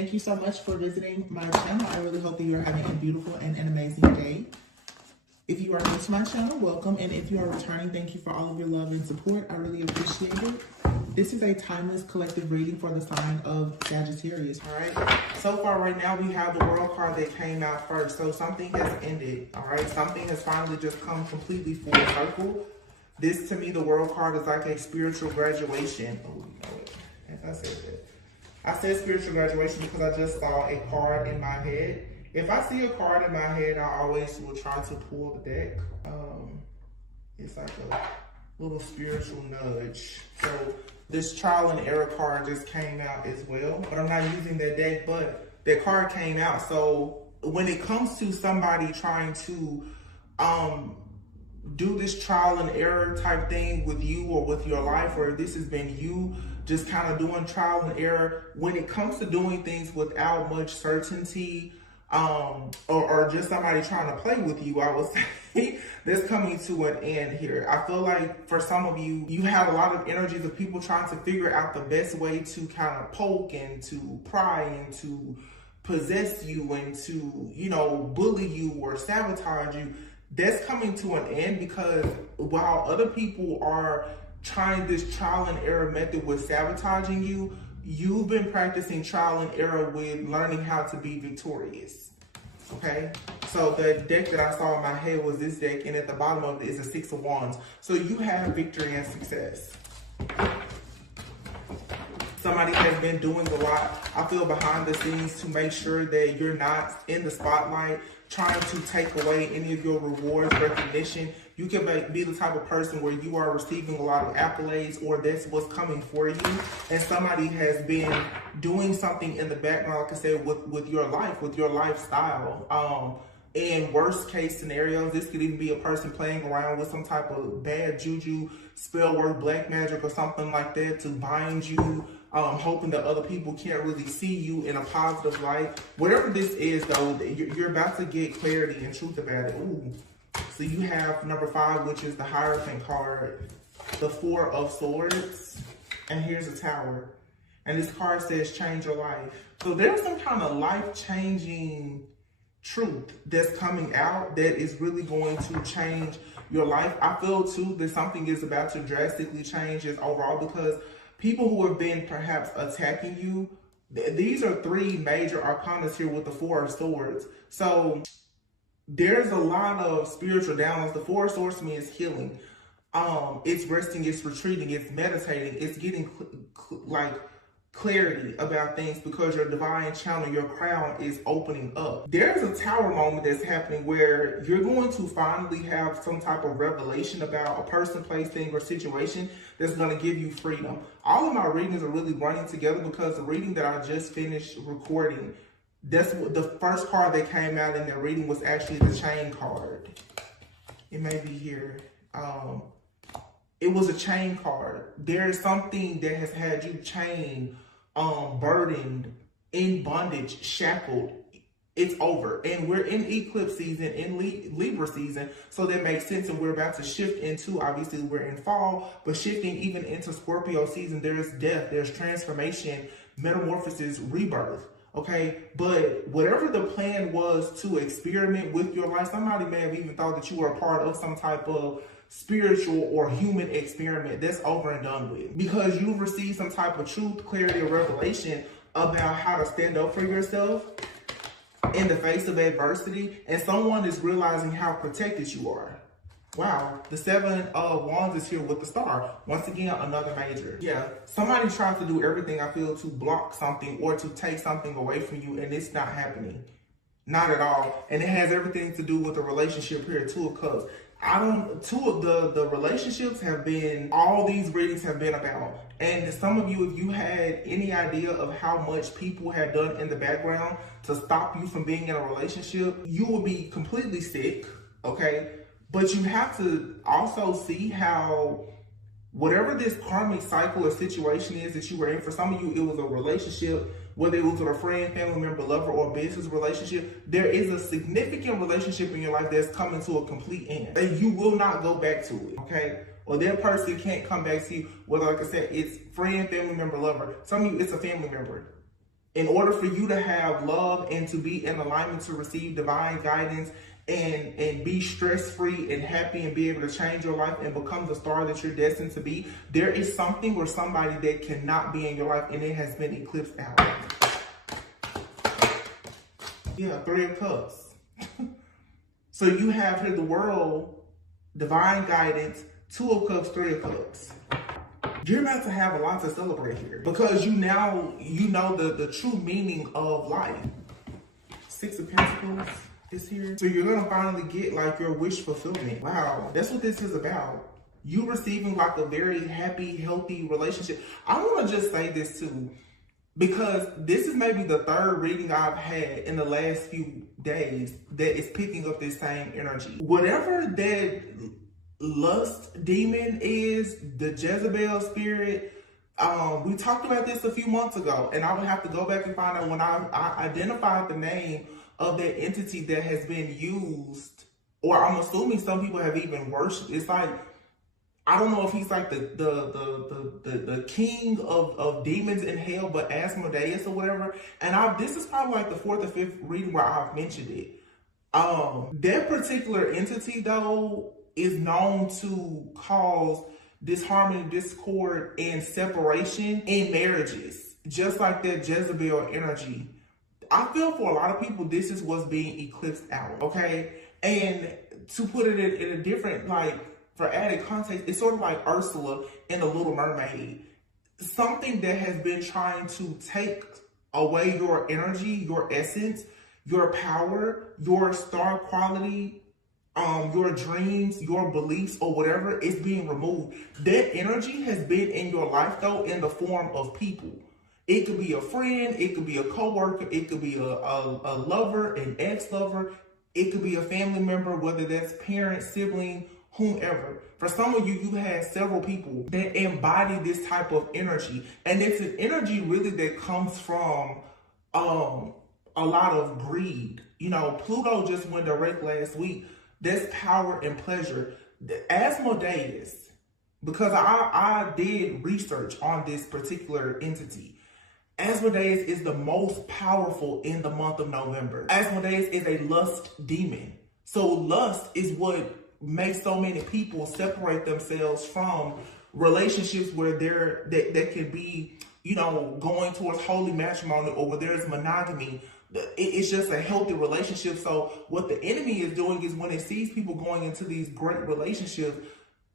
Thank you so much for visiting my channel. I really hope that you're having a beautiful and an amazing day. If you are new to my channel, welcome. And if you are returning, thank you for all of your love and support. I really appreciate it. This is a timeless collective reading for the sign of Sagittarius. All right. So far right now, we have the World card that came out first. So something has ended. All right. Something has finally just come completely full circle. This, to me, the World card is like a spiritual graduation. Oh, you know it. As I said that. I said spiritual graduation because I just saw a card in my head. If I see a card in my head, I always will try to pull the deck. It's like a little spiritual nudge. So this trial and error card just came out as well, but I'm not using that deck, but that card came out. So when it comes to somebody trying to do this trial and error type thing with you or with your life, or this has been you just kind of doing trial and error, when it comes to doing things without much certainty, or just somebody trying to play with you, I would say that's coming to an end here. I feel like for some of you, you have a lot of energies of people trying to figure out the best way to kind of poke and to pry and to possess you and to, you know, bully you or sabotage you. That's coming to an end, because while other people are trying this trial and error method with sabotaging you, you've been practicing trial and error with learning how to be victorious. Okay, so the deck that I saw in my head was this deck, and at the bottom of it is a 6 of Wands. So you have victory and success. Somebody has been doing a lot, I feel, behind the scenes to make sure that you're not in the spotlight, trying to take away any of your rewards, recognition. You can be the type of person where you are receiving a lot of accolades, or that's what's coming for you. And somebody has been doing something in the background, like I said, with your life, with your lifestyle. In worst case scenarios, this could even be a person playing around with some type of bad juju, spell work, black magic, or something like that to bind you, hoping that other people can't really see you in a positive light. Whatever this is, though, you're about to get clarity and truth about it. Ooh. So you have number 5, which is the Hierophant card, the 4 of Swords, and here's a Tower. And this card says change your life. So there's some kind of life-changing truth that's coming out that is really going to change your life. I feel too that something is about to drastically change this overall, because people who have been perhaps attacking you, these are 3 major arcanas here with the 4 of Swords. So there's a lot of spiritual downloads. The 4 of Swords to me is healing. It's resting, it's retreating, it's meditating, it's getting like clarity about things, because your divine channel, your crown is opening up. There's a Tower moment that's happening where you're going to finally have some type of revelation about a person, place, thing, or situation that's going to give you freedom. All of my readings are really running together, because the reading that I just finished recording, that's what the first card that came out in that reading was actually the Chain card. It may be here. It was a chain card. There is something that has had you chained, burdened, in bondage, shackled. It's over. And we're in eclipse season, in Libra season, so that makes sense. And we're about to shift into, obviously we're in fall, but shifting even into Scorpio season. There's death, there's transformation, metamorphosis, rebirth. Okay, but whatever the plan was to experiment with your life, somebody may have even thought that you were a part of some type of spiritual or human experiment. That's over and done with, because you've received some type of truth, clarity, or revelation about how to stand up for yourself in the face of adversity, and someone is realizing how protected you are. Wow, the 7 of Wands is here with the Star. Once again, another major. Yeah, somebody tries to do everything, I feel, to block something or to take something away from you, and it's not happening. Not at all. And it has everything to do with the relationship here, 2 of Cups. Two of the relationships have been, all these readings have been about. And some of you, if you had any idea of how much people had done in the background to stop you from being in a relationship, you will be completely sick, okay? But you have to also see how whatever this karmic cycle or situation is that you were in, for some of you, it was a relationship, whether it was with a friend, family member, lover, or business relationship, there is a significant relationship in your life that's coming to a complete end. And you will not go back to it, okay? Or that person can't come back to you, whether, like I said, it's friend, family member, lover. Some of you, it's a family member. In order for you to have love and to be in alignment to receive divine guidance and be stress-free and happy and be able to change your life and become the star that you're destined to be, there is something or somebody that cannot be in your life, and it has been eclipsed out. Yeah, 3 of Cups. So you have here the world, divine guidance, 2 of Cups, 3 of Cups. You're about to have a lot to celebrate here because you know the true meaning of life. 6 of Pentacles is here. So you're gonna finally get like your wish fulfillment. Wow, that's what this is about. You receiving like a very happy, healthy relationship. I wanna just say this too, because this is maybe the 3rd reading I've had in the last few days that is picking up this same energy. Whatever that lust demon is, the Jezebel spirit, we talked about this a few months ago, and I would have to go back and find out when I identified the name of that entity that has been used, or I'm assuming some people have even worshipped. It's like, I don't know if he's like the king of demons in hell, but Asmodeus or whatever. And this is probably like the 4th or 5th reading where I've mentioned it. That particular entity though is known to cause disharmony, discord, and separation in marriages, just like that Jezebel energy. I feel for a lot of people, this is what's being eclipsed out, okay? And to put it in a different, like, for added context, it's sort of like Ursula in The Little Mermaid. Something that has been trying to take away your energy, your essence, your power, your star quality, your dreams, your beliefs, or whatever is being removed. That energy has been in your life though in the form of people. It could be a friend, it could be a coworker, it could be a lover, an ex-lover, it could be a family member, whether that's parent, sibling, whomever. For some of you, you had several people that embody this type of energy. And it's an energy really that comes from a lot of greed. You know, Pluto just went direct last week. That's power and pleasure. Asmodeus, because I did research on this particular entity. Asmodeus is the most powerful in the month of November. Asmodeus is a lust demon. So lust is what makes so many people separate themselves from relationships where that can be, you know, going towards holy matrimony, or where there's monogamy. It's just a healthy relationship. So what the enemy is doing is when it sees people going into these great relationships,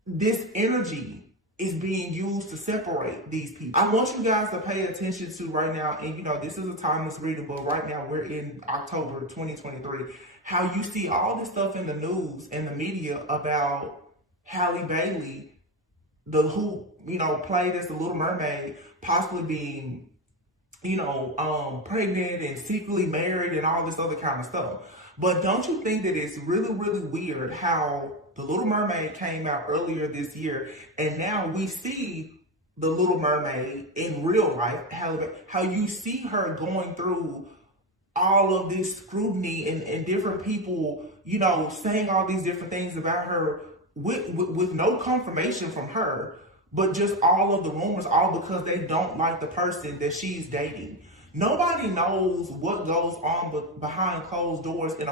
this energy is being used to separate these people. I want you guys to pay attention to right now, and you know, this is a timeless reading, but right now we're in October 2023, how you see all this stuff in the news and the media about Halle Bailey, who, you know, played as the Little Mermaid, possibly being, you know, pregnant and secretly married and all this other kind of stuff. But don't you think that it's really, really weird how the Little Mermaid came out earlier this year, and now we see the Little Mermaid in real life, how you see her going through all of this scrutiny and different people, you know, saying all these different things about her with no confirmation from her, but just all of the rumors, all because they don't like the person that she's dating. Nobody knows what goes on behind closed doors in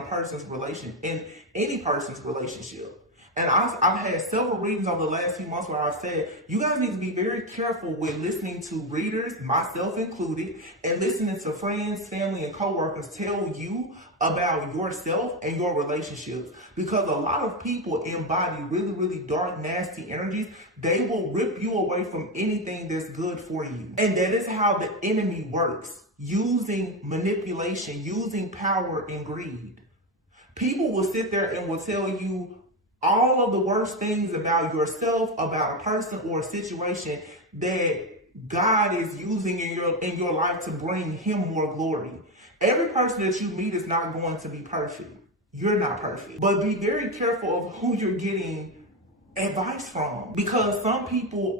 any person's relationship. And I've had several readings over the last few months where I've said, you guys need to be very careful with listening to readers, myself included, and listening to friends, family, and coworkers tell you about yourself and your relationships. Because a lot of people embody really, really dark, nasty energies. They will rip you away from anything that's good for you. And that is how the enemy works, using manipulation, using power and greed. People will sit there and will tell you all of the worst things about yourself, about a person or a situation that God is using in your life to bring him more glory. Every person that you meet is not going to be perfect. You're not perfect. But be very careful of who you're getting advice from, because some people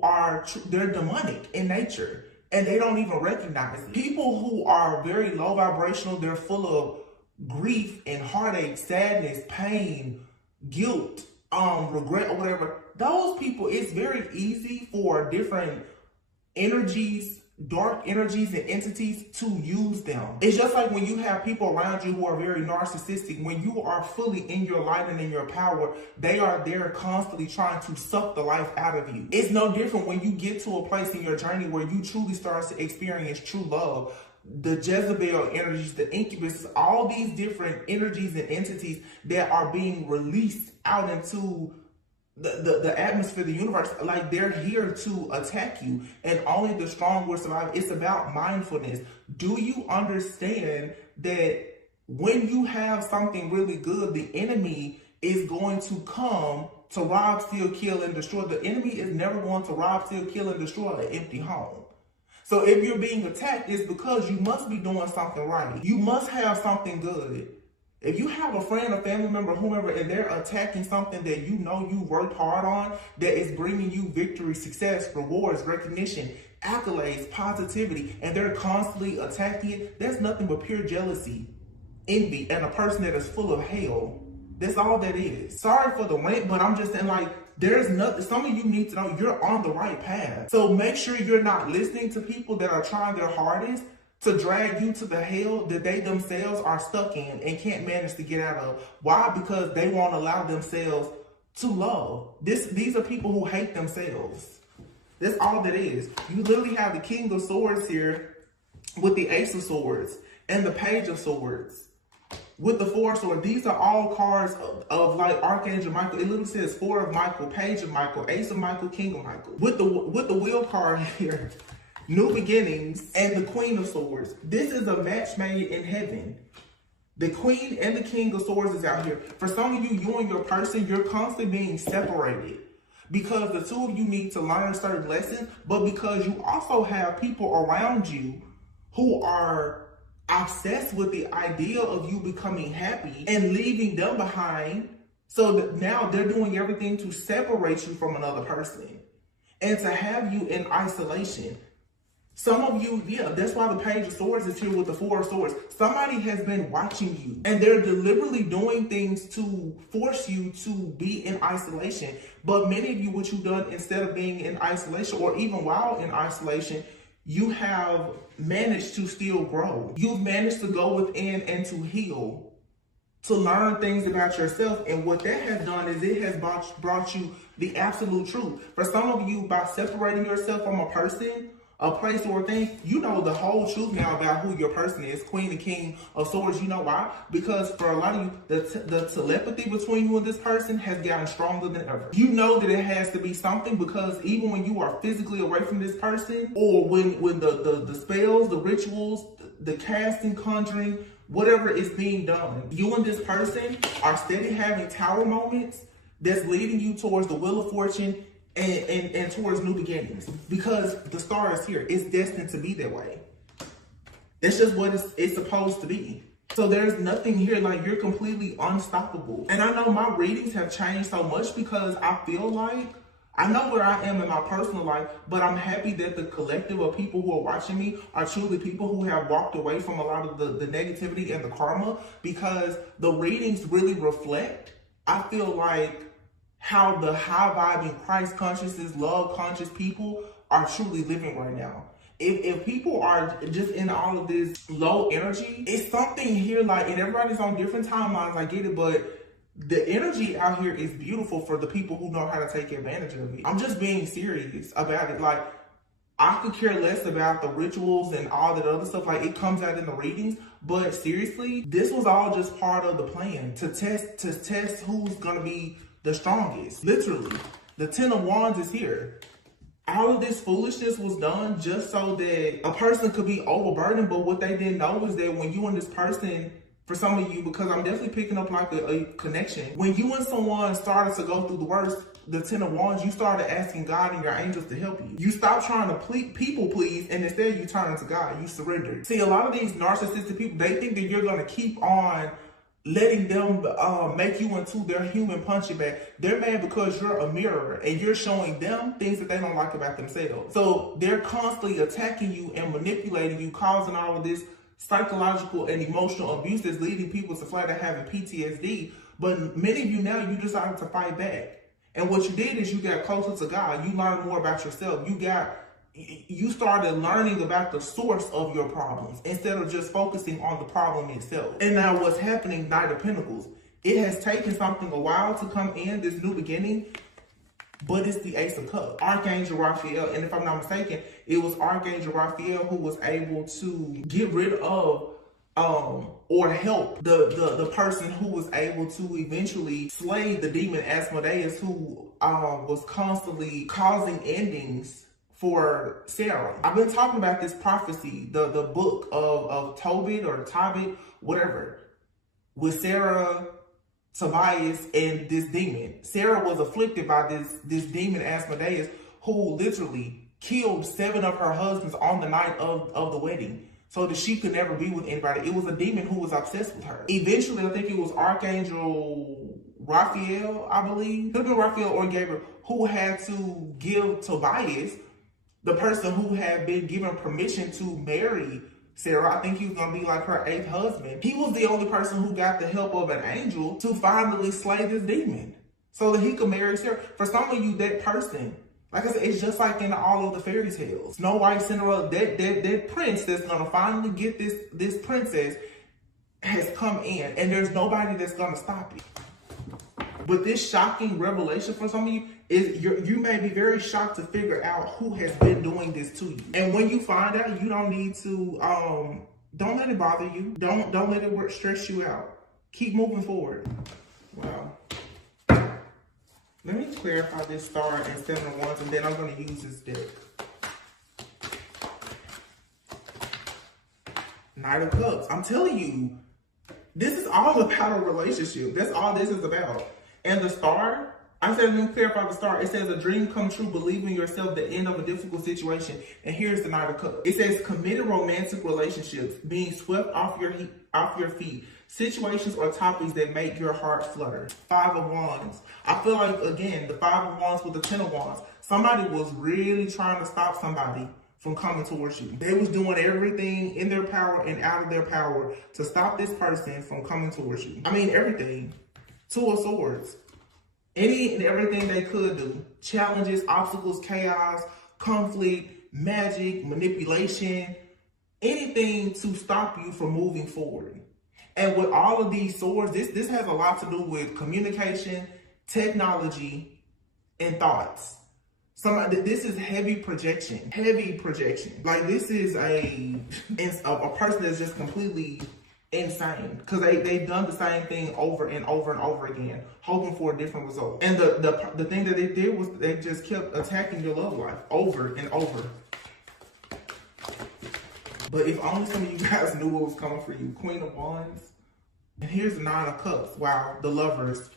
they're demonic in nature and they don't even recognize it. People who are very low vibrational, they're full of grief and heartache, sadness, pain, guilt, regret, or whatever. Those people, it's very easy for different energies dark energies and entities to use them. It's just like when you have people around you who are very narcissistic. When you are fully in your light and in your power, they are there constantly trying to suck the life out of you. It's no different when you get to a place in your journey where you truly start to experience true love. The Jezebel energies, the incubus, all these different energies and entities that are being released out into the atmosphere, the universe, like they're here to attack you, and only the strong will survive. It's about mindfulness. Do you understand that when you have something really good, the enemy is going to come to rob, steal, kill, and destroy? The enemy is never going to rob, steal, kill, and destroy an empty home. So if you're being attacked, it's because you must be doing something right. You must have something good. If you have a friend, a family member, whomever, and they're attacking something that you know you worked hard on, that is bringing you victory, success, rewards, recognition, accolades, positivity, and they're constantly attacking it, that's nothing but pure jealousy, envy, and a person that is full of hell. That's all that is. Sorry for the rant, but I'm just saying, like, there's nothing. Some of you need to know you're on the right path. So make sure you're not listening to people that are trying their hardest to drag you to the hell that they themselves are stuck in and can't manage to get out of. Why? Because they won't allow themselves to love. These are people who hate themselves. That's all that is. You literally have the King of Swords here with the Ace of Swords and the Page of Swords with the Four of Swords. These are all cards of like Archangel Michael. It literally says Four of Michael, Page of Michael, Ace of Michael, King of Michael. With the Wheel card here, New Beginnings, and the Queen of Swords. This is a match made in heaven. The Queen and the King of Swords is out here. For some of you, you and your person, you're constantly being separated because the two of you need to learn certain lessons, but because you also have people around you who are obsessed with the idea of you becoming happy and leaving them behind. So that now they're doing everything to separate you from another person and to have you in isolation. Some of you, yeah, that's why the Page of Swords is here with the Four of Swords. Somebody has been watching you and they're deliberately doing things to force you to be in isolation. But many of you, what you've done instead of being in isolation, or even while in isolation, you have managed to still grow. You've managed to go within and to heal, to learn things about yourself. And what that has done is it has brought you the absolute truth. For some of you, by separating yourself from a person, a place or a thing, you know the whole truth now about who your person is. Queen and King of Swords. You know why? Because for a lot of you, the telepathy between you and this person has gotten stronger than ever. You know that it has to be something, because even when you are physically away from this person, or when the spells, the rituals, the casting, conjuring, whatever is being done, you and this person are steady having tower moments that's leading you towards the Wheel of Fortune and towards new beginnings, because the star is here. It's destined to be that way. That's just what it's supposed to be. So there's nothing here, like, you're completely unstoppable. And I know my readings have changed so much because I feel like I know where I am in my personal life, but I'm happy that the collective of people who are watching me are truly people who have walked away from a lot of the negativity and the karma, because the readings really reflect, I feel like, how the high-vibing Christ consciousness, love conscious people are truly living right now. If people are just in all of this low energy, it's something here, like, and everybody's on different timelines, I get it, but the energy out here is beautiful for the people who know how to take advantage of it. I'm just being serious about it. Like, I could care less about the rituals and all that other stuff. Like, it comes out in the readings, but seriously, this was all just part of the plan to test who's gonna be the strongest. Literally, the Ten of Wands is here. All of this foolishness was done just so that a person could be overburdened, but what they didn't know is that when you and this person, for some of you, because I'm definitely picking up like a connection, when you and someone started to go through the worst, the Ten of Wands, you started asking God and your angels to help you. You stopped trying to people please, and instead you turn to God. You surrendered. See, a lot of these narcissistic people, they think that you're going to keep on letting them make you into their human punching bag. They're mad because you're a mirror and you're showing them things that they don't like about themselves. So they're constantly attacking you and manipulating you, causing all of this psychological and emotional abuse that's leading people to flat out having PTSD. But many of you now, you decided to fight back. And what you did is you got closer to God. You learned more about yourself. You got you started learning about the source of your problems instead of just focusing on the problem itself. And now what's happening, Knight of Pentacles, it has taken something a while to come in, this new beginning, but it's the Ace of Cups, Archangel Raphael. And if I'm not mistaken, it was Archangel Raphael who was able to get rid of or help the person who was able to eventually slay the demon Asmodeus, who was constantly causing endings for Sarah. I've been talking about this prophecy, the book of Tobit or Tobit, whatever, with Sarah, Tobias, and this demon. Sarah was afflicted by this demon Asmodeus, who literally killed 7 of her husbands on the night of the wedding, so that she could never be with anybody. It was a demon who was obsessed with her. Eventually, I think it was Archangel Raphael, I believe. It could have been Raphael or Gabriel, who had to give Tobias, the person who had been given permission to marry Sarah, I think he was going to be like her 8th husband. He was the only person who got the help of an angel to finally slay this demon so that he could marry Sarah. For some of you, that person, like I said, it's just like in all of the fairy tales. Snow White, Cinderella, that prince that's going to finally get this princess has come in, and there's nobody that's going to stop it. But this shocking revelation for some of you is you may be very shocked to figure out who has been doing this to you. And when you find out, you don't need to, don't let it bother you. Don't let it stress you out. Keep moving forward. Wow. Let me clarify this star and 7 of Wands, and then I'm going to use this deck. Knight of Cups. I'm telling you, this is all about a relationship. That's all this is about. And the star, I said, let me clarify the star. It says a dream come true, believe in yourself, the end of a difficult situation. And here's the Knight of Cups. It says committed romantic relationships, being swept off your feet, situations or topics that make your heart flutter. 5 of Wands. I feel like, again, the 5 of Wands with the 10 of Wands. Somebody was really trying to stop somebody from coming towards you. They was doing everything in their power and out of their power to stop this person from coming towards you. I mean, everything. 2 of Swords. Any and everything they could do. Challenges, obstacles, chaos, conflict, magic, manipulation, anything to stop you from moving forward. And with all of these swords, this has a lot to do with communication, technology, and thoughts. This is heavy projection. Like, this is a person that's just completely insane, because they've done the same thing over and over and over again, hoping for a different result. And the thing that they did was they just kept attacking your love life over and over. But if only some of you guys knew what was coming for you. Queen of Wands. And here's the 9 of Cups. Wow. The Lovers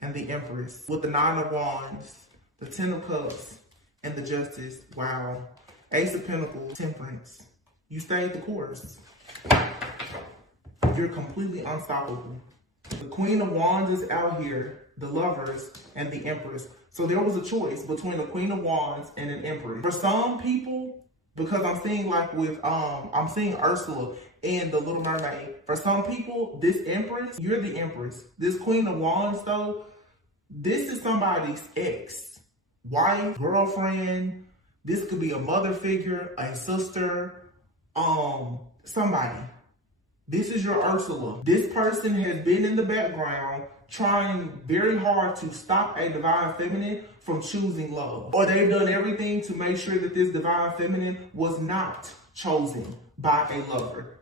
and the Empress. With the 9 of Wands, the 10 of Cups, and the Justice. Wow. Ace of Pentacles, Temperance. You stayed the course. You're completely unstoppable. The Queen of Wands is out here, the Lovers, and the Empress. So there was a choice between the Queen of Wands and an Empress. For some people, because I'm seeing like with, I'm seeing Ursula and the Little Mermaid. For some people, this Empress, you're the Empress. This Queen of Wands though, this is somebody's ex, wife, girlfriend. This could be a mother figure, a sister, somebody. This is your Ursula. This person has been in the background trying very hard to stop a divine feminine from choosing love. Or they've done everything to make sure that this divine feminine was not chosen by a lover.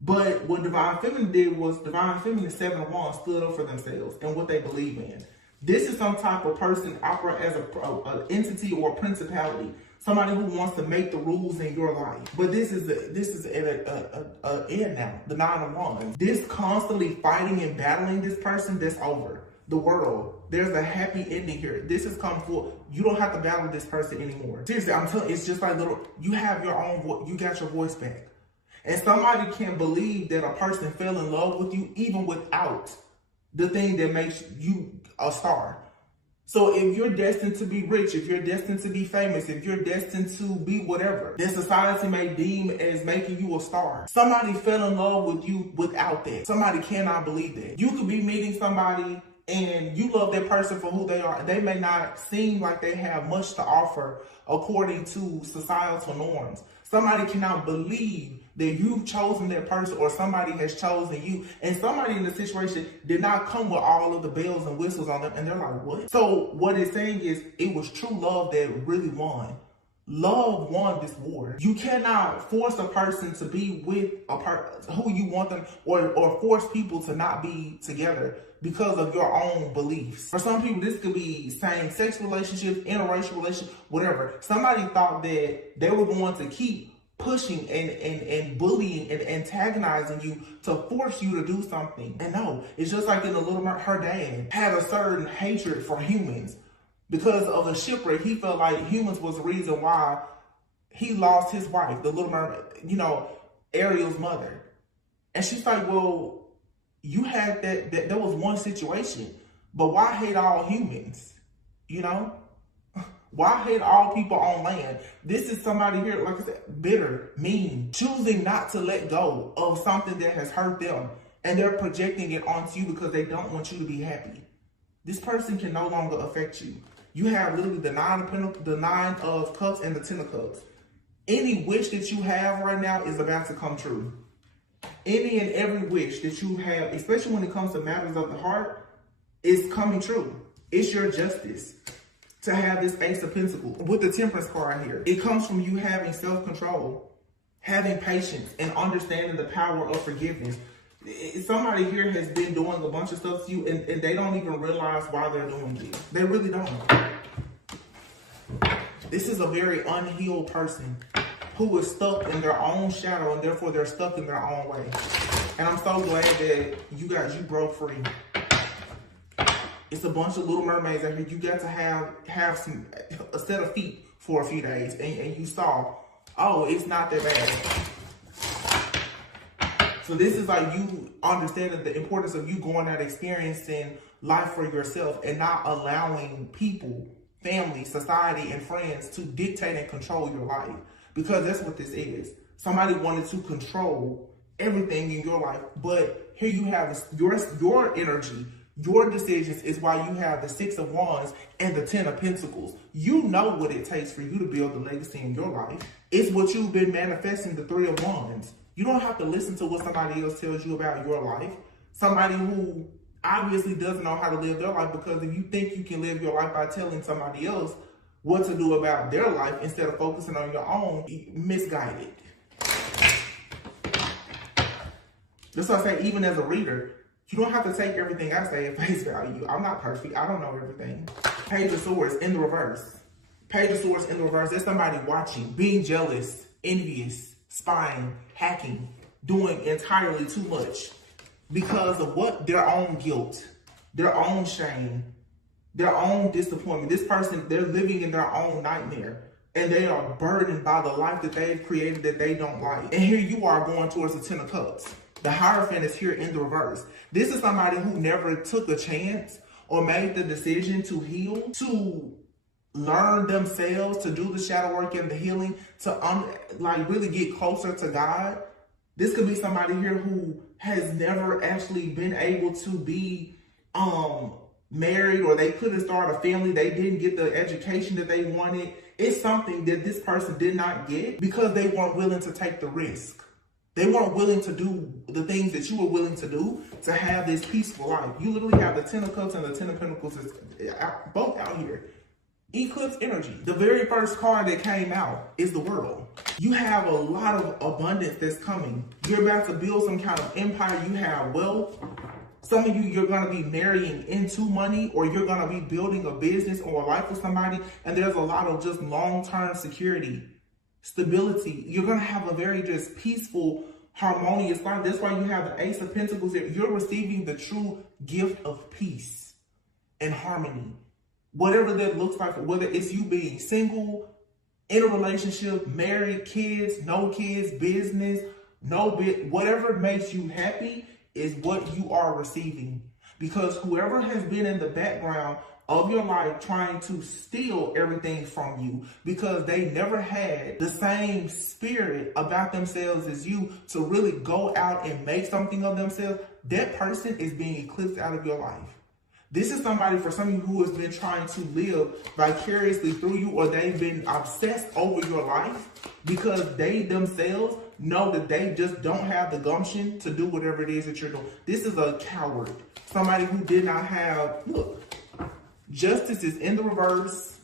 But what divine feminine did was divine feminine 7 of Wands stood up for themselves and what they believe in. This is some type of person operate as an entity or a principality. Somebody who wants to make the rules in your life. But this is an end now, the 9 of Wands. This constantly fighting and battling this person, that's over. The world, there's a happy ending here. This has come full. You don't have to battle this person anymore. Seriously, I'm telling you, it's just like you have your own voice, you got your voice back. And somebody can't believe that a person fell in love with you even without the thing that makes you a star. So if you're destined to be rich, if you're destined to be famous, if you're destined to be whatever, then society may deem as making you a star. Somebody fell in love with you without that. Somebody cannot believe that. You could be meeting somebody and you love that person for who they are. They may not seem like they have much to offer according to societal norms. Somebody cannot believe that you've chosen that person, or somebody has chosen you, and somebody in the situation did not come with all of the bells and whistles on them, and they're like, what? So what it's saying is, it was true love that really won. Love won this war. You cannot force a person to be with who you want them, or force people to not be together because of your own beliefs. For some people, this could be same-sex relationships, interracial relationships, whatever. Somebody thought that they were going to keep pushing and bullying and antagonizing you to force you to do something. And no, it's just like in The Little Mermaid, her dad had a certain hatred for humans. Because of the shipwreck, he felt like humans was the reason why he lost his wife, the Little Mermaid, you know, Ariel's mother. And she's like, well, you had that was one situation, but why hate all humans? You know? Why hate all people on land? This is somebody here, like I said, bitter, mean, choosing not to let go of something that has hurt them, and they're projecting it onto you because they don't want you to be happy. This person can no longer affect you. You have literally the nine of cups and the 10 of cups. Any wish that you have right now is about to come true. Any and every wish that you have, especially when it comes to matters of the heart, is coming true. It's your justice to have this Ace of Pentacles. With the Temperance card here, it comes from you having self-control, having patience, and understanding the power of forgiveness. Somebody here has been doing a bunch of stuff to you, and they don't even realize why they're doing it. They really don't. This is a very unhealed person who is stuck in their own shadow, and therefore they're stuck in their own way. And I'm so glad that you broke free. It's a bunch of little mermaids out here. You got to have a set of feet for a few days, and you saw, oh, it's not that bad. So this is like you understanding the importance of you going out experiencing life for yourself and not allowing people, family, society, and friends to dictate and control your life. Because that's what this is. Somebody wanted to control everything in your life, but here you have your energy, your decisions is why you have the 6 of Wands and the 10 of Pentacles. You know what it takes for you to build the legacy in your life. It's what you've been manifesting, the 3 of Wands. You don't have to listen to what somebody else tells you about your life. Somebody who obviously doesn't know how to live their life, because if you think you can live your life by telling somebody else what to do about their life instead of focusing on your own, misguided. That's why I say, even as a reader, you don't have to take everything I say at face value. I'm not perfect. I don't know everything. Page of Swords in the reverse. Page of Swords in the reverse. There's somebody watching, being jealous, envious, spying, hacking, doing entirely too much because of what? Their own guilt, their own shame, their own disappointment. This person, they're living in their own nightmare, and they are burdened by the life that they've created that they don't like. And here you are going towards the 10 of Cups. The Hierophant is here in the reverse. This is somebody who never took a chance or made the decision to heal, to learn themselves, to do the shadow work and the healing, to really get closer to God. This could be somebody here who has never actually been able to be married, or they couldn't start a family. They didn't get the education that they wanted. It's something that this person did not get because they weren't willing to take the risk. They weren't willing to do the things that you were willing to do to have this peaceful life. You literally have the 10 of Cups and the 10 of Pentacles both out here. Eclipse energy. The very first card that came out is the World. You have a lot of abundance that's coming. You're about to build some kind of empire. You have wealth. Some of you, you're going to be marrying into money, or you're going to be building a business or a life with somebody. And there's a lot of just long-term security, stability. You're going to have a very just peaceful, harmonious life. That's why you have the Ace of Pentacles here. You're receiving the true gift of peace and harmony. Whatever that looks like, whether it's you being single, in a relationship, married, kids, no kids, business, whatever makes you happy is what you are receiving. Because whoever has been in the background of your life trying to steal everything from you, because they never had the same spirit about themselves as you to really go out and make something of themselves, that person is being eclipsed out of your life. This is somebody, for some of you, who has been trying to live vicariously through you, or they've been obsessed over your life because they themselves know that they just don't have the gumption to do whatever it is that you're doing. This is a coward. Somebody who did not have, look, Justice is in the reverse.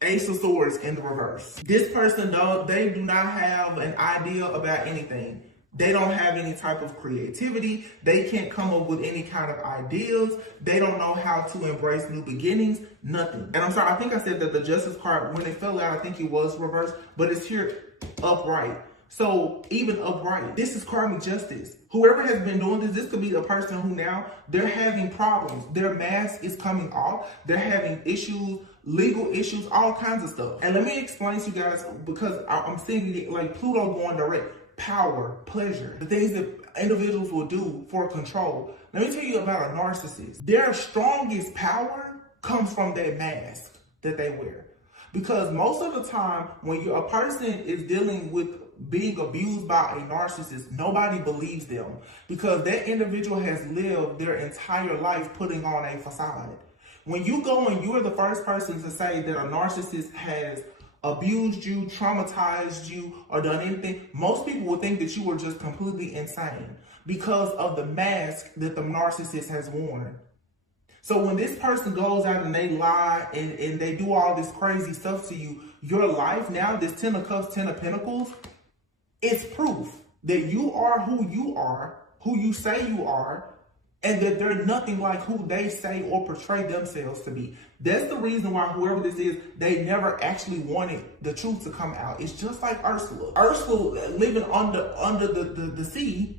Ace of Swords in the reverse. This person, though, they do not have an idea about anything. They don't have any type of creativity. They can't come up with any kind of ideas. They don't know how to embrace new beginnings. Nothing. And I'm sorry, I think I said that the Justice card, when it fell out, I think it was reversed, but it's here upright. So even upright, this is karmic justice. Whoever has been doing this could be a person who now they're having problems. Their mask is coming off. They're having issues, legal issues, all kinds of stuff. And let me explain to you guys, because I'm seeing it like Pluto going direct. Power, pleasure, the things that individuals will do for control. Let me tell you about a narcissist. Their strongest power comes from that mask that they wear. Because most of the time, when a person is dealing with being abused by a narcissist, nobody believes them, because that individual has lived their entire life putting on a facade. When you go and you're the first person to say that a narcissist has abused you, traumatized you, or done anything, most people would think that you were just completely insane because of the mask that the narcissist has worn. So when this person goes out and they lie and they do all this crazy stuff to you, your life now, this 10 of Cups, 10 of Pentacles, it's proof that you are, who you say you are, and that they're nothing like who they say or portray themselves to be. That's the reason why whoever this is, they never actually wanted the truth to come out. It's just like Ursula. Ursula living under the sea,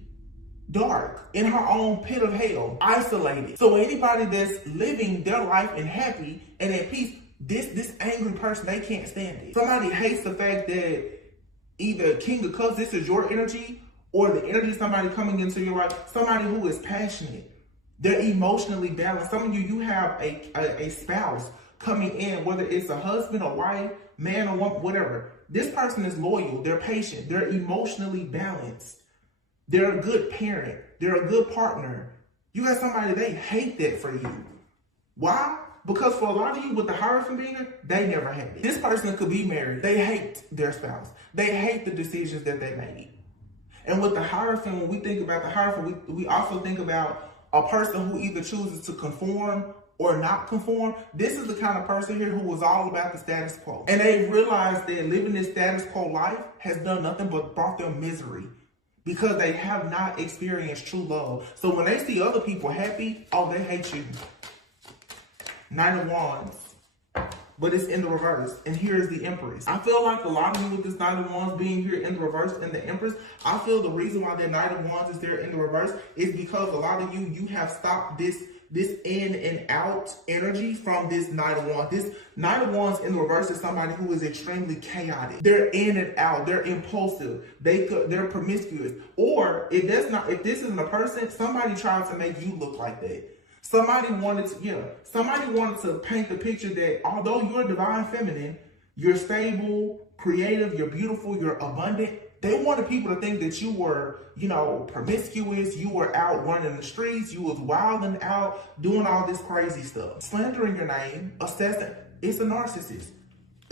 dark, in her own pit of hell, isolated. So anybody that's living their life and happy and at peace, this angry person, they can't stand it. Somebody hates the fact that either King of Cups, this is your energy, or the energy of somebody coming into your life, somebody who is passionate. They're emotionally balanced. Some of you have a spouse coming in, whether it's a husband or wife, man or woman, whatever. This person is loyal. They're patient. They're emotionally balanced. They're a good parent. They're a good partner. You got somebody, they hate that for you. Why? Because for a lot of you with the Hierophant being here, they never had it. This person could be married. They hate their spouse. They hate the decisions that they made. And with the Hierophant, when we think about the Hierophant, we also think about a person who either chooses to conform or not conform. This is the kind of person here who was all about the status quo. And they realized that living this status quo life has done nothing but brought them misery, because they have not experienced true love. So when they see other people happy, oh, they hate you. Nine of Wands. But it's in the reverse. And here is the Empress. I feel like a lot of you with this Knight of Wands being here in the reverse and the Empress, I feel the reason why the Knight of Wands is there in the reverse is because a lot of you have stopped this in and out energy from this Knight of Wands. This Knight of Wands in the reverse is somebody who is extremely chaotic. They're in and out. They're impulsive. They're promiscuous. Or if this isn't a person, somebody tried to make you look like that. Somebody wanted to paint the picture that although you're divine feminine, you're stable, creative, you're beautiful, you're abundant. They wanted people to think that you were, promiscuous, you were out running the streets, you was wilding out, doing all this crazy stuff. Slandering your name, assessing, it's a narcissist.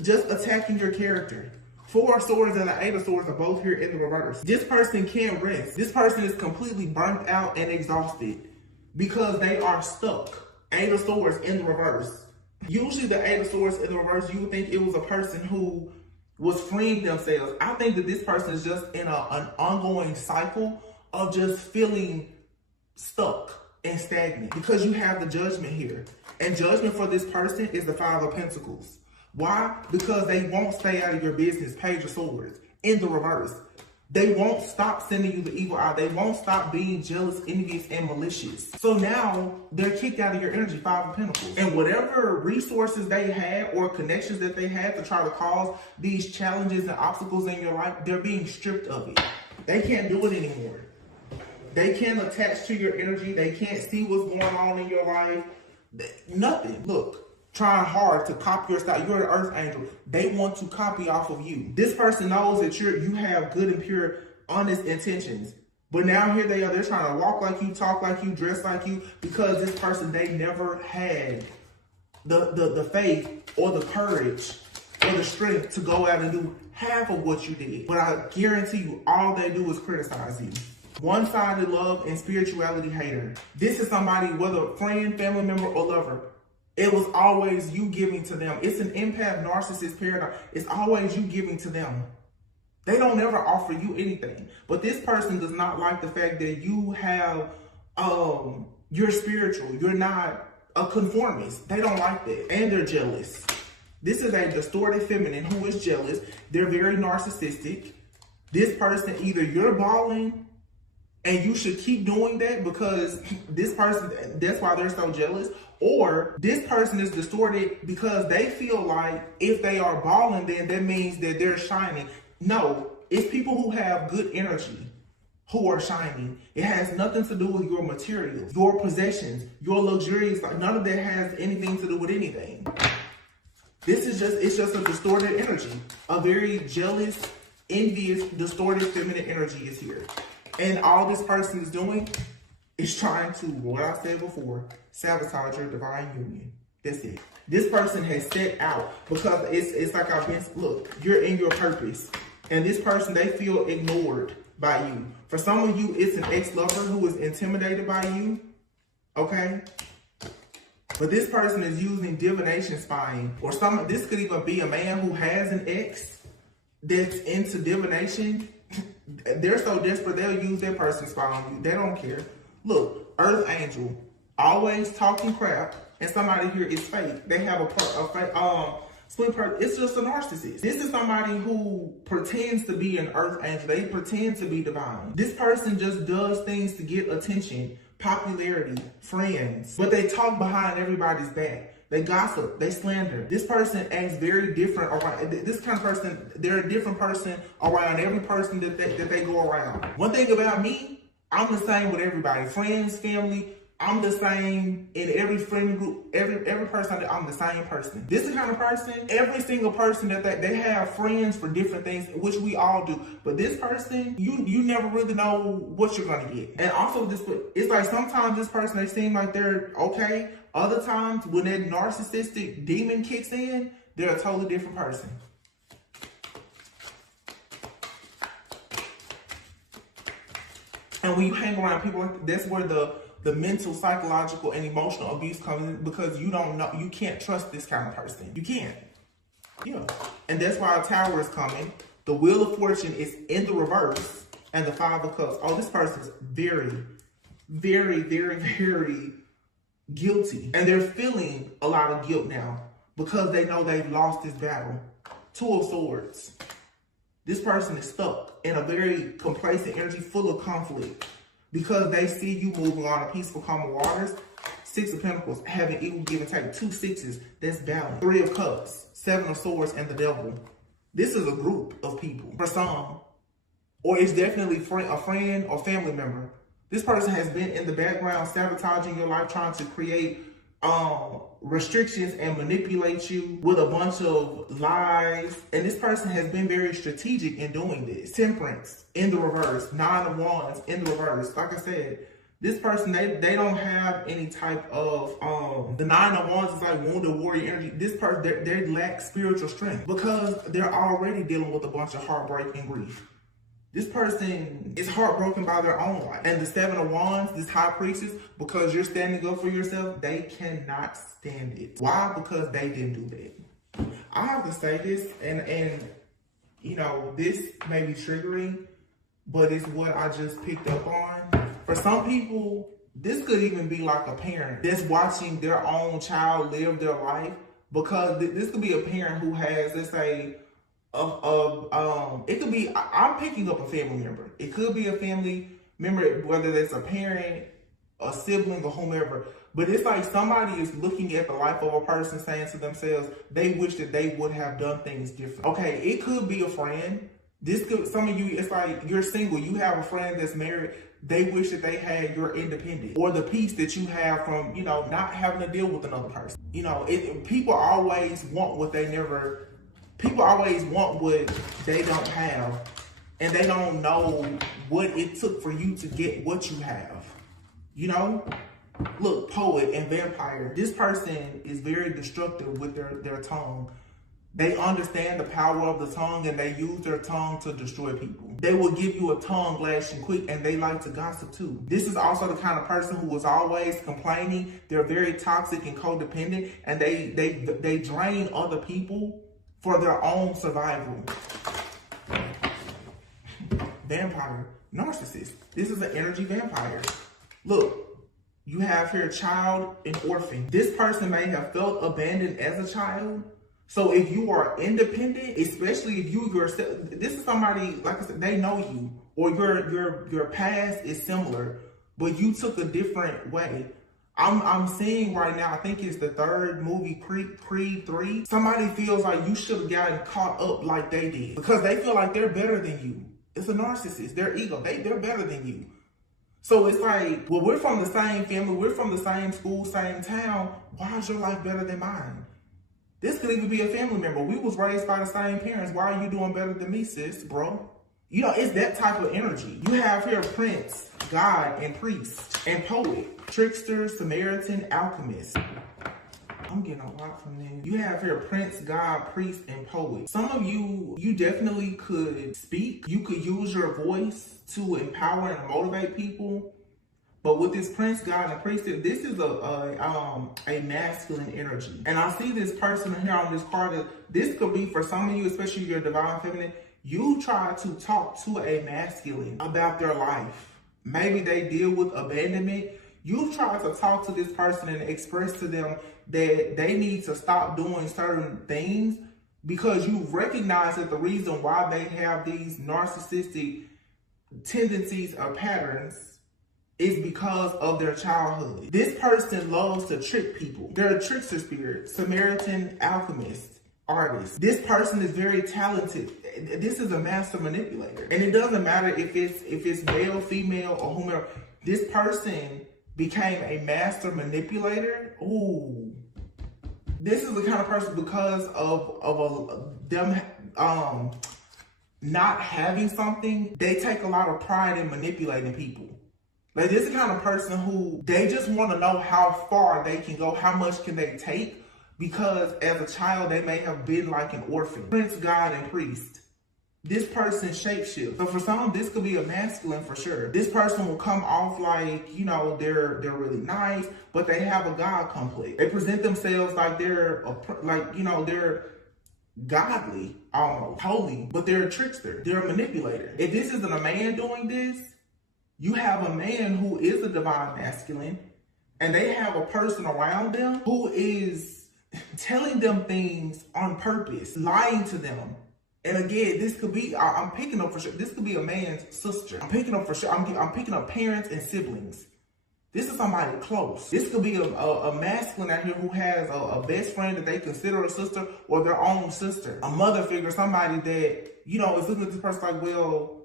Just attacking your character. 4 of Swords and the 8 of Swords are both here in the reverse. This person can't rest. This person is completely burnt out and exhausted, because they are stuck. 8 of Swords in the reverse. Usually the 8 of Swords in the reverse, you would think it was a person who was freeing themselves. I think that this person is just in an ongoing cycle of just feeling stuck and stagnant, because you have the Judgment here. And Judgment for this person is the 5 of Pentacles. Why? Because they won't stay out of your business. Page of Swords in the reverse. They won't stop sending you the evil eye. They won't stop being jealous, envious, and malicious. So now they're kicked out of your energy, 5 of Pentacles. And whatever resources they had or connections that they had to try to cause these challenges and obstacles in your life, they're being stripped of it. They can't do it anymore. They can't attach to your energy. They can't see what's going on in your life. Nothing. Look. Trying hard to copy your style. You're an earth angel. They want to copy off of you. This person knows that you have good and pure, honest intentions, But now here they are, they're trying to walk like you, talk like you, dress like you, because this person, they never had the faith or the courage or the strength to go out and do half of what you did. But I guarantee you, all they do is criticize you. One-sided love and spirituality hater. This is somebody, whether friend, family member, or lover, it was always you giving to them. It's an empath narcissist paradigm. It's always you giving to them. They don't ever offer you anything. But this person does not like the fact that you have, you're spiritual. You're not a conformist. They don't like that. And they're jealous. This is a distorted feminine who is jealous. They're very narcissistic. This person, either you're balling and you should keep doing that because this person, that's why they're so jealous. Or this person is distorted because they feel like if they are balling, then that means that they're shining. No, it's people who have good energy who are shining. It has nothing to do with your materials, your possessions, your luxurious. Like none of that has anything to do with anything. This is it's just a distorted energy. A very jealous, envious, distorted feminine energy is here. And all this person is doing is trying to, what I said before, sabotage your divine union. That's it. This person has set out because it's like I've been, look, you're in your purpose. And this person, they feel ignored by you. For some of you, it's an ex-lover who is intimidated by you, okay? But this person is using divination spying. Or this could even be a man who has an ex that's into divination. They're so desperate, they'll use their person spy on you. They don't care. Look, Earth Angel, always talking crap, and somebody here is fake. They have a split person. It's just a narcissist. This is somebody who pretends to be an Earth Angel. They pretend to be divine. This person just does things to get attention, popularity, friends, but they talk behind everybody's back. They gossip, they slander. This person acts very different around, this kind of person, they're a different person around every person that they go around. One thing about me, I'm the same with everybody. Friends, family, I'm the same in every friend group, every person, I'm the same person. This is the kind of person, every single person that they have friends for different things, which we all do. But this person, you never really know what you're gonna get. And also it's like sometimes this person, they seem like they're okay. Other times when that narcissistic demon kicks in, they're a totally different person. And when you hang around people like that's where the mental, psychological, and emotional abuse comes in, because you don't know, you can't trust this kind of person. You can't. Yeah. And that's why a Tower is coming. The Wheel of Fortune is in the reverse, and the Five of Cups. Oh, this person is very, very, very, very guilty. And they're feeling a lot of guilt now because they know they've lost this battle. Two of Swords. This person is stuck in a very complacent energy full of conflict because they see you moving on a peaceful, calm waters. Six of Pentacles, having equal give and take. 2 6s, that's balance. 3 of Cups, 7 of Swords, and the Devil. This is a group of people for some, or it's definitely a friend or family member. This person has been in the background sabotaging your life, trying to create restrictions and manipulate you with a bunch of lies. And this person has been very strategic in doing this. Temperance in the reverse, 9 of Wands in the reverse. Like I said, this person, they don't have any type of, the 9 of Wands is like wounded warrior energy. This person, they lack spiritual strength because they're already dealing with a bunch of heartbreak and grief. This person is heartbroken by their own life. And the 7 of Wands, this High Priestess, because you're standing up for yourself, they cannot stand it. Why? Because they didn't do that. I have to say this, and you know, this may be triggering, but it's what I just picked up on. For some people, this could even be like a parent that's watching their own child live their life, because this could be a parent who has, let's say, it could be, I'm picking up a family member. It could be a family member, whether that's a parent, a sibling, or whomever. But it's like somebody is looking at the life of a person saying to themselves, they wish that they would have done things different. Okay, it could be a friend. This could, some of you, it's like you're single, you have a friend that's married, they wish that they had your independence or the peace that you have from, you know, not having to deal with another person. You know, people always want what they never, people always want what they don't have. and they don't know what it took for you to get what you have. You know? Look, poet and vampire. This person is very destructive with their tongue. They understand the power of the tongue and they use their tongue to destroy people. They will give you a tongue lashing quick and they like to gossip too. This is also the kind of person who is always complaining. They're very toxic and codependent, and they drain other people for their own survival. Vampire, narcissist. This is an energy vampire. Look, you have here child and orphan. This person may have felt abandoned as a child. So if you are independent, especially if you yourself, this is somebody, like I said, they know you, or your past is similar, but you took a different way. I'm seeing right now, I think it's the third movie, Creed 3. Somebody feels like you should have gotten caught up like they did because they feel like they're better than you. It's a narcissist, their ego, they're better than you. So it's like, well, we're from the same family, we're from the same school, same town. Why is your life better than mine? This could even be a family member. We was raised by the same parents. Why are you doing better than me, sis, bro? You know, it's that type of energy. You have here prince, god, and priest, and poet, trickster, Samaritan, alchemist. I'm getting a lot from them. You have here prince, god, priest, and poet. Some of you definitely could speak. You could use your voice to empower and motivate people. But with this prince, god, and priest, this is a masculine energy. And I see this person here on this card. This could be for some of you, especially your divine feminine. You try to talk to a masculine about their life. Maybe they deal with abandonment. You try to talk to this person and express to them that they need to stop doing certain things because you recognize that the reason why they have these narcissistic tendencies or patterns is because of their childhood. This person loves to trick people. They're a trickster spirit, Samaritan, alchemist, artist. This person is very talented. This is a master manipulator. And it doesn't matter if it's male, female, or whomever. This person became a master manipulator. Ooh. This is the kind of person, because of them not having something, they take a lot of pride in manipulating people. Like, this is the kind of person who they just want to know how far they can go, how much can they take, because as a child, they may have been like an orphan. Prince, god, and priest. This person shapeshifts. So for some, this could be a masculine for sure. This person will come off like, you know, they're really nice, but they have a god complex. They present themselves like they're godly, almost holy, but they're a trickster. They're a manipulator. If this isn't a man doing this, you have a man who is a divine masculine, and they have a person around them who is telling them things on purpose, lying to them. And again, this could be, I'm picking up for sure, this could be a man's sister. I'm picking up for sure, I'm picking up parents and siblings. This is somebody close. This could be a masculine out here who has a best friend that they consider a sister, or their own sister. A mother figure, somebody that, you know, is looking at this person like, well,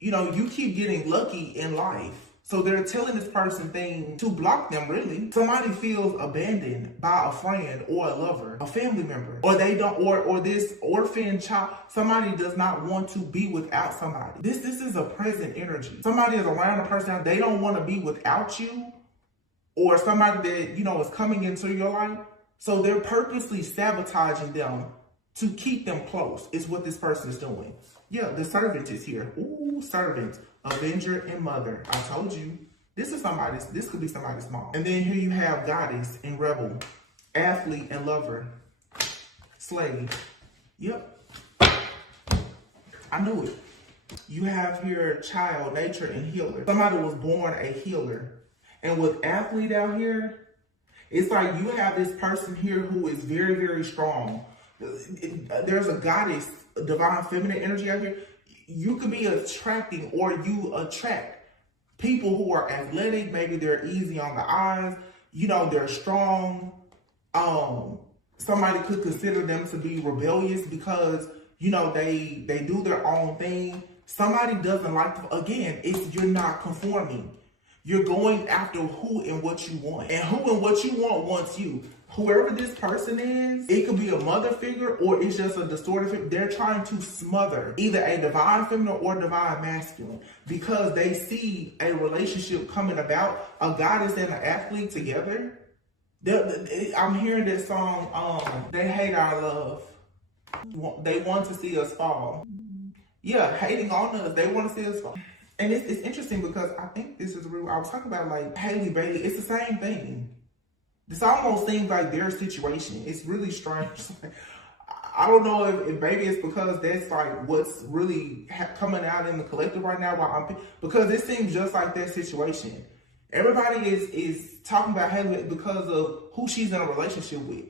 you know, you keep getting lucky in life. So they're telling this person things to block them, really. Somebody feels abandoned by a friend or a lover, a family member, or they don't, or this orphan child. Somebody does not want to be without somebody. This is a present energy. Somebody is around a person, they don't want to be without you, or somebody that, you know, is coming into your life. So they're purposely sabotaging them to keep them close, is what this person is doing. Yeah, the servant is here. Ooh, servant, avenger, and mother. I told you, this could be somebody small. And then here you have goddess and rebel, athlete and lover, slave. Yep, I knew it. You have here child, nature, and healer. Somebody was born a healer. And with athlete out here, it's like you have this person here who is very, very strong. There's a goddess, a divine feminine energy out here. You could be attracting, or you attract people who are athletic. Maybe they're easy on the eyes. You know, they're strong. Somebody could consider them to be rebellious because, you know, they do their own thing. Somebody doesn't like, again, you're not conforming. You're going after who and what you want. And who and what you want wants you. Whoever this person is, it could be a mother figure or it's just a distorted figure. They're trying to smother either a divine feminine or divine masculine because they see a relationship coming about, a goddess and an athlete together. I'm hearing this song, they hate our love. They want to see us fall. Yeah, hating on us. They want to see us fall. And it's interesting because I think this is real. I was talking about like Haley Bailey. It's the same thing. This almost seems like their situation. It's really strange. I don't know if maybe it's because that's like what's really coming out in the collective right now. Because it seems just like their situation. Everybody is talking about Haley because of who she's in a relationship with.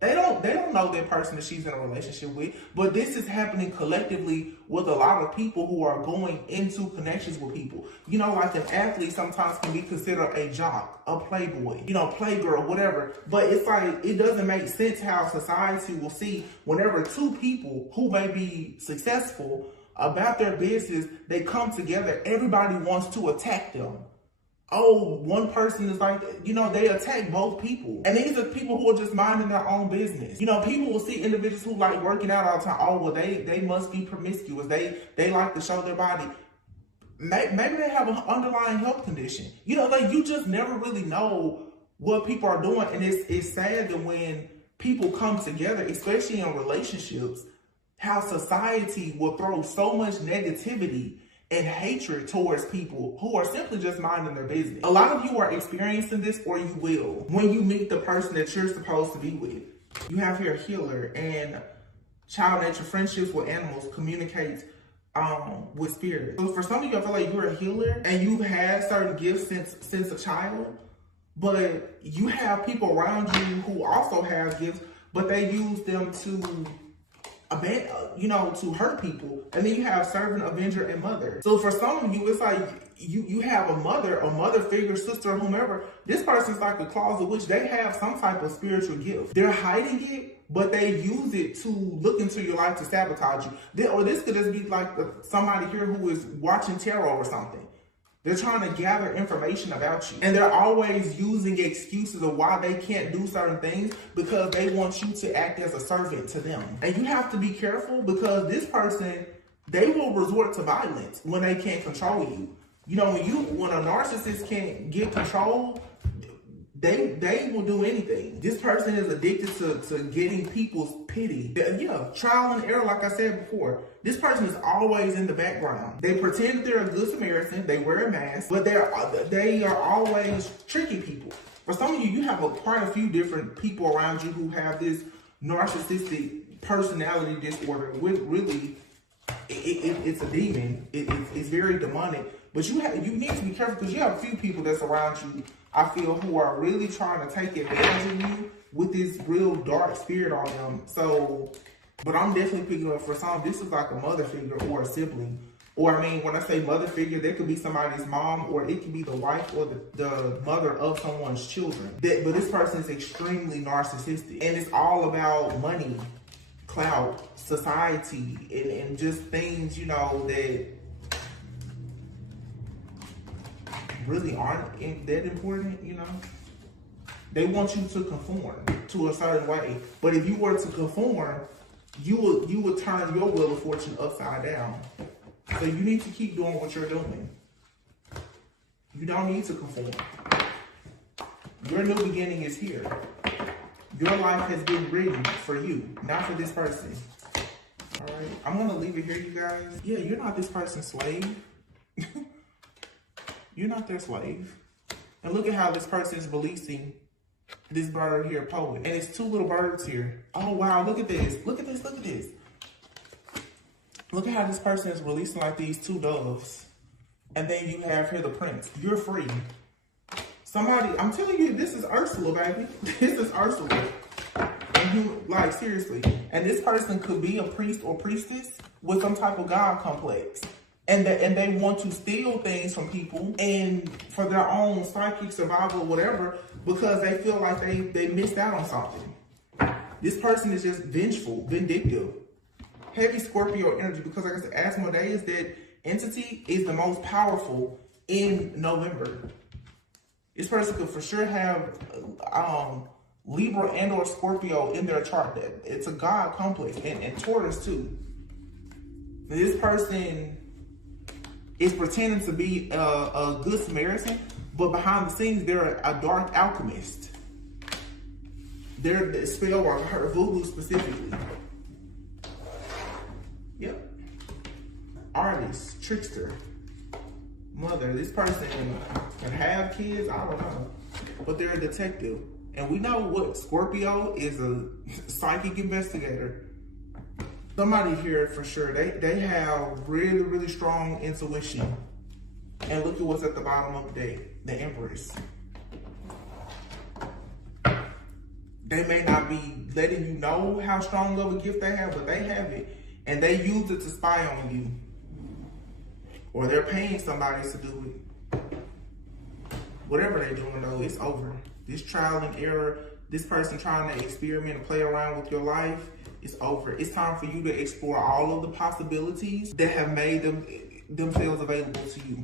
They don't know that person that she's in a relationship with, but this is happening collectively with a lot of people who are going into connections with people. You know, like an athlete sometimes can be considered a jock, a playboy, you know, playgirl, whatever. But it's like, it doesn't make sense how society will see whenever two people who may be successful about their business, they come together, everybody wants to attack them. Oh, one person is like, you know, they attack both people. And these are people who are just minding their own business. You know, people will see individuals who like working out all the time. Oh, well, they must be promiscuous. They like to show their body. Maybe they have an underlying health condition. You know, like you just never really know what people are doing. And it's sad that when people come together, especially in relationships, how society will throw so much negativity and hatred towards people who are simply just minding their business. A lot of you are experiencing this, or you will, when you meet the person that you're supposed to be with. You have here a healer, and child nature friendships with animals communicates with spirit. So for some of you, I feel like you're a healer and you have certain gifts since a child, but you have people around you who also have gifts, but they use them to to hurt people. And then you have servant, avenger, and mother. So for some of you, it's like you have a mother figure, sister, whomever. This person's like a closet witch. They have some type of spiritual gift. They're hiding it, but they use it to look into your life to sabotage you. Or this could just be like somebody here who is watching tarot or something. They're trying to gather information about you. And they're always using excuses of why they can't do certain things because they want you to act as a servant to them. And you have to be careful because this person, they will resort to violence when they can't control you. You know, when a narcissist can't get control, they will do anything. This person is addicted to getting people's pity. Yeah, trial and error, like I said before. This person is always in the background. They pretend that they're a good Samaritan. They wear a mask, but they are always tricking people. For some of you, you have quite a few different people around you who have this narcissistic personality disorder. Really, it's a demon. It's very demonic. But you need to be careful because you have a few people that's around you, I feel, who are really trying to take advantage of you with this real dark spirit on them. So, but I'm definitely picking up for some, this is like a mother figure or a sibling. Or I mean, when I say mother figure, there could be somebody's mom, or it could be the wife or the mother of someone's children. But this person is extremely narcissistic. And it's all about money, clout, society, and just things, you know, that really aren't that important, you know. They want you to conform to a certain way, but if you were to conform, you would turn your wheel of fortune upside down. So you need to keep doing what you're doing. You don't need to conform. Your new beginning is here. Your life has been written for you, not for this person. All right, I'm gonna leave it here, you guys. Yeah, you're not this person's slave. You're not their slave. And look at how this person is releasing this bird here, poet. And it's two little birds here. Oh, wow, look at this. Look at this, look at this. Look at how this person is releasing like these two doves. And then you have here the prince. You're free. Somebody, I'm telling you, this is Ursula, baby. This is Ursula. And you, like, seriously. And this person could be a priest or priestess with some type of God complex. And they want to steal things from people and for their own psychic survival or whatever, because they feel like they missed out on something. This person is just vengeful, vindictive. Heavy Scorpio energy, because like I said, Asmodeus, that entity is the most powerful in November. This person could for sure have Libra and or Scorpio in their chart. It's a God complex, and Taurus too. This person is pretending to be a good Samaritan, but behind the scenes, they're a dark alchemist. They're the spell or her voodoo specifically. Yep. Artist, trickster, mother. This person can have kids, I don't know, but they're a detective. And we know what Scorpio is, a psychic investigator. Somebody here for sure, they have really, really strong intuition. And look at what's at the bottom of the deck, the Empress. They may not be letting you know how strong of a gift they have, but they have it. And they use it to spy on you. Or they're paying somebody to do it. Whatever they're doing though, it's over. This trial and error, this person trying to experiment and play around with your life, it's over. It's time for you to explore all of the possibilities that have made themselves available to you.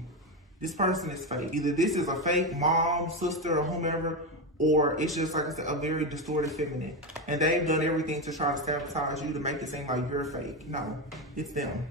This person is fake. Either this is a fake mom, sister, or whomever, or it's just, like I said, a very distorted feminine. And they've done everything to try to sabotage you to make it seem like you're fake. No, it's them.